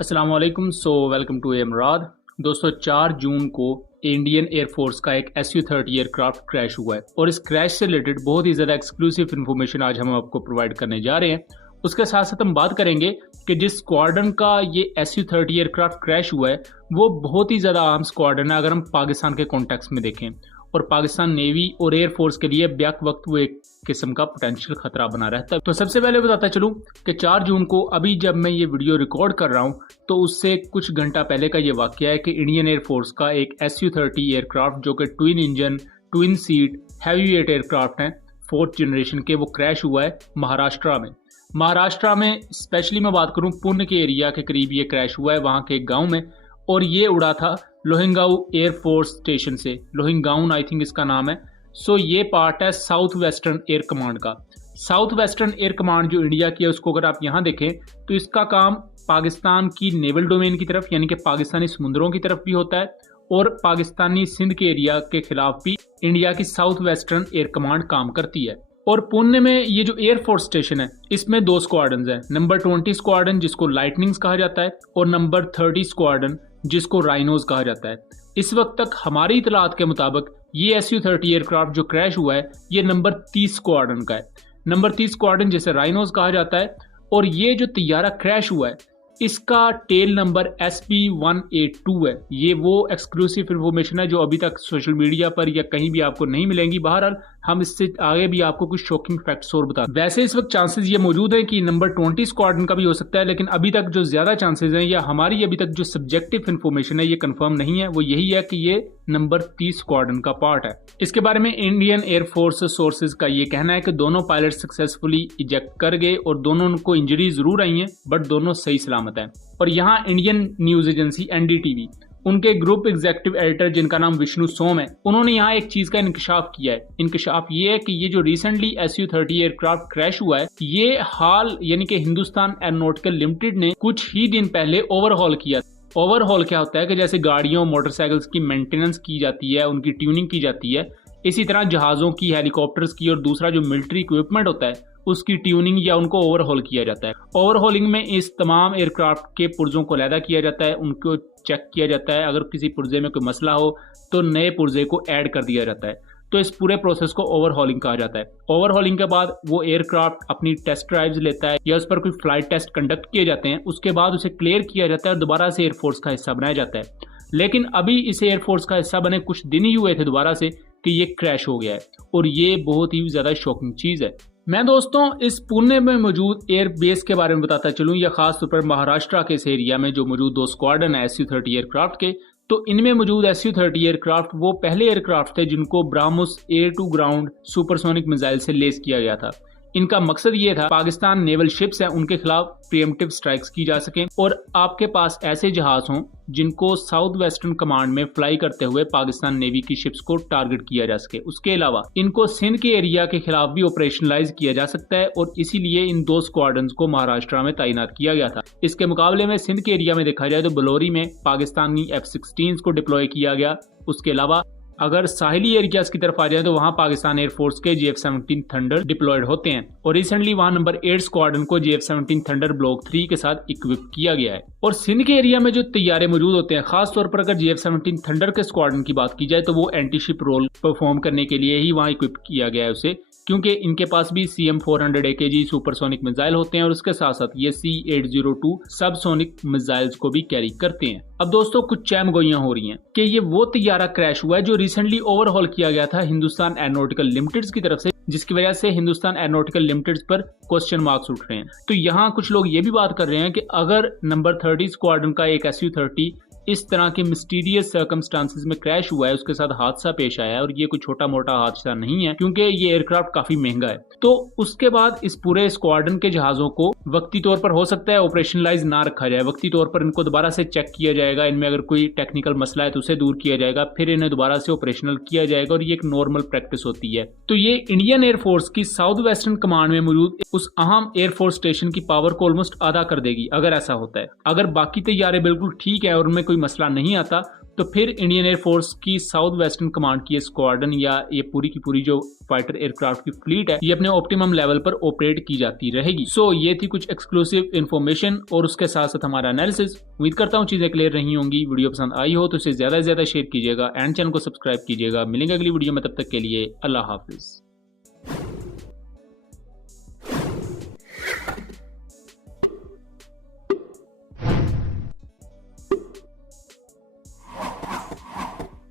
अस्सलाम वालेकुम। Welcome to एमराद। दोस्तों 4 जून को इंडियन एयरफोर्स का एक SU-30 एयरक्राफ्ट क्रैश हुआ है और इस क्रैश से रिलेटेड बहुत ही ज़्यादा एक्सक्लूसिव इन्फॉर्मेशन आज हम आपको प्रोवाइड करने जा रहे हैं। उसके साथ साथ हम बात करेंगे कि जिस स्क्वाड्रन का ये SU-30 एयरक्राफ्ट क्रैश हुआ है वो बहुत ही ज़्यादा आम स्क्वाड्रन है अगर हम पाकिस्तान के कॉन्टेक्स्ट में देखें, और पाकिस्तान नेवी और एयरफोर्स के लिए बैक वक्त वो एक किस्म का पोटेंशियल खतरा बना रहता है। तो सबसे पहले बताता चलूं कि 4 जून को अभी जब मैं ये वीडियो रिकॉर्ड कर रहा हूं तो उससे कुछ घंटा पहले का ये वाकया है कि इंडियन एयरफोर्स का एक SU-30 एयरक्राफ्ट जो कि twin engine twin seat heavy weight aircraft है 4th जनरेशन के, वो क्रैश हुआ है महाराष्ट्र में स्पेशली मैं बात करूं पुणे के एरिया के करीब ये क्रैश हुआ है, वहां के एक गाँव में, और ये उड़ा था लोहिंगाऊ एयरफोर्स स्टेशन से। लोहिंगाउन आई थिंक इसका नाम है। सो ये पार्ट है साउथ वेस्टर्न एयर कमांड का। साउथ वेस्टर्न एयर कमांड जो इंडिया की है उसको अगर आप यहाँ देखें तो इसका काम पाकिस्तान की नेवल डोमेन की तरफ यानी कि पाकिस्तानी समुद्रों की तरफ भी होता है, और पाकिस्तानी सिंध के एरिया के खिलाफ भी इंडिया की साउथ वेस्टर्न एयर कमांड काम करती है। और पुणे में ये जो एयरफोर्स स्टेशन है इसमें 2 स्क्वाड्रन हैं, नंबर 20 स्क्वाड्रन जिसको लाइटनिंग्स कहा जाता है और नंबर 30 स्क्वाड्रन जिसको राइनोज कहा जाता है। इस वक्त तक हमारी इतलात के मुताबिक ये SU-30 एयरक्राफ्ट जो क्रैश हुआ है ये नंबर 30 स्क्वाड्रन का है। नंबर 30 स्क्वाड्रन जिसे राइनोज कहा जाता है, और ये जो तैयारा क्रैश हुआ है इसका टेल नंबर SP-182 है। ये वो एक्सक्लूसिव इंफॉर्मेशन है जो अभी तक सोशल मीडिया पर या कहीं भी आपको नहीं मिलेंगी। बहरहाल हम इससे आगे भी आपको कुछ शॉकिंग फैक्ट्स और बता। वैसे इस वक्त चांसेस ये मौजूद है कि नंबर 20 स्क्वाड्रन का भी हो सकता है, लेकिन अभी तक जो ज्यादा चांसेस हैं या हमारी अभी तक जो सब्जेक्टिव इन्फॉर्मेशन है ये कंफर्म नहीं है, वो यही है कि ये नंबर 30 स्क्वाड्रन का पार्ट है। इसके बारे में इंडियन एयरफोर्स सोर्सेज का ये कहना है कि दोनों पायलट सक्सेसफुली इजेक्ट कर गए और दोनों को इंजरी जरूर आई है बट दोनों सही सलामत है। और यहाँ इंडियन न्यूज एजेंसी NDTV उनके ग्रुप एग्जीक्यूटिव एडिटर जिनका नाम विष्णु सोम है, उन्होंने यहाँ एक चीज का इंकशाफ किया है। इंकशाफ ये है कि ये जो रिसेंटली SU-30 एयरक्राफ्ट क्रैश हुआ है ये हाल यानी कि हिंदुस्तान एरोनॉटिकल लिमिटेड ने कुछ ही दिन पहले ओवरहॉल किया। ओवरहॉल क्या होता है कि जैसे गाड़ियों मोटरसाइकिल्स की मेंटेनेंस की जाती है, उनकी ट्यूनिंग की जाती है, इसी तरह जहाजों की, हेलीकॉप्टर्स की और दूसरा जो मिलिट्री इक्विपमेंट होता है उसकी ट्यूनिंग या उनको ओवरहॉल किया जाता है। ओवरहॉलिंग में इस तमाम एयरक्राफ्ट के पुर्जों को अलहदा किया जाता है, उनको चेक किया जाता है, अगर किसी पुर्जे में कोई मसला हो तो नए पुर्जे को ऐड कर दिया जाता है। तो इस पूरे प्रोसेस को ओवरहॉलिंग कहा जाता है। ओवरहॉलिंग के बाद वो एयरक्राफ्ट अपनी टेस्ट ड्राइव्स लेता है या उस पर कोई फ्लाइट टेस्ट कंडक्ट किए जाते हैं, उसके बाद उसे क्लियर किया जाता है और दोबारा से एयरफोर्स का हिस्सा बनाया जाता है। लेकिन अभी इसे एयरफोर्स का हिस्सा बने कुछ दिन ही हुए थे दोबारा से कि ये क्रैश हो गया है, और ये बहुत ही ज्यादा शॉकिंग चीज है। मैं दोस्तों इस पुणे में मौजूद एयर बेस के बारे में बताता चलूं, या खास तौर पर महाराष्ट्र के इस एरिया में जो मौजूद 2 स्क्वाड्रन है SU-30 एयरक्राफ्ट के, तो इनमें मौजूद SU-30 एयरक्राफ्ट वो पहले एयरक्राफ्ट थे जिनको BrahMos air to ground supersonic missile से लेस किया गया था। इनका मकसद ये था पाकिस्तान नेवल शिप्स हैं उनके खिलाफ प्रीएम्प्टिव स्ट्राइक्स की जा सकें और आपके पास ऐसे जहाज हों जिनको साउथ वेस्टर्न कमांड में फ्लाई करते हुए पाकिस्तान नेवी की शिप्स को टारगेट किया जा सके। उसके अलावा इनको सिंध के एरिया के खिलाफ भी ऑपरेशनलाइज किया जा सकता है, और इसीलिए इन 2 स्क्वाड्रन को महाराष्ट्र में तैनात किया गया था। इसके मुकाबले में सिंध के एरिया में देखा जाए तो बलौरी में पाकिस्तानी F-16 को डिप्लॉय किया गया। उसके अलावा अगर साहिली एरियाज की तरफ आ जाए तो वहां पाकिस्तान एयरफोर्स के JF-17 थंडर डिप्लॉयड होते हैं, और रिसेंटली वहां नंबर 8 स्क्वाड्रन को JF-17 थंडर ब्लॉक 3 के साथ इक्विप किया गया है। और सिंध के एरिया में जो तैयारे मौजूद होते हैं, खास तौर पर अगर JF-17 थंडर के स्क्वाड्रन की बात की जाए तो वो एंटी शिप रोल परफॉर्म करने के लिए ही वहां इक्विप किया गया है उसे, क्योंकि इनके पास भी CM-400 AKG सुपरसोनिक मिसाइल होते हैं और उसके साथ साथ ये C-802 सबसोनिक मिसाइल्स को भी कैरी करते हैं। अब दोस्तों कुछ चैमगोइयां हो रही हैं कि ये वो तैयारा क्रैश हुआ है जो रिसेंटली ओवरहॉल किया गया था हिंदुस्तान एरोनॉटिकल लिमिटेड की तरफ से, जिसकी वजह से हिंदुस्तान एरोनॉटिकल लिमिटेड पर क्वेश्चन मार्क्स उठ रहे हैं। तो यहाँ कुछ लोग ये भी बात कर रहे हैं कि अगर नंबर 30 स्क्वाड्रन का एक SU-30 इस तरह के मिस्टीरियस सर्कमस्टांसेस में क्रैश हुआ है, उसके साथ हादसा पेश आया है, और ये कोई छोटा मोटा हादसा नहीं है क्योंकि ये एयरक्राफ्ट काफी महंगा है, तो उसके बाद इस पूरे स्क्वाड्रन के जहाजों को वक्ती तौर पर हो सकता है ऑपरेशनलाइज ना रखा जाए। वक्ती तौर पर इनको दोबारा से चेक किया जाएगा, इनमें अगर कोई टेक्निकल मसला है तो उसे दूर किया जाएगा, फिर इन्हें दोबारा से ऑपरेशनल किया जाएगा, और ये एक नॉर्मल प्रैक्टिस होती है। तो ये इंडियन एयरफोर्स की साउथ वेस्टर्न कमांड में मौजूद उस अहम एयरफोर्स स्टेशन की पावर को ऑलमोस्ट आधा कर देगी अगर ऐसा होता है। अगर बाकी तैयारे बिल्कुल ठीक है और उनमें कोई मसला नहीं आता तो फिर इंडियन एयरफोर्स की साउथ वेस्टर्न कमांड की स्क्वाड्रन या ये पूरी की पूरी जो फाइटर एयरक्राफ्ट की फ्लीट है ये अपने ऑप्टिमम लेवल पर ऑपरेट की जाती रहेगी। सो ये थी कुछ एक्सक्लूसिव इन्फॉर्मेशन और उसके साथ साथ हमारा एनालिसिस। उम्मीद करता हूँ चीजें क्लियर रही होंगी। वीडियो पसंद आई हो तो इसे ज्यादा से ज्यादा शेयर कीजिएगा एंड चैनल को सब्सक्राइब कीजिएगा। मिलेंगे अगली वीडियो में, तब तक के लिए अल्लाह हाफिज।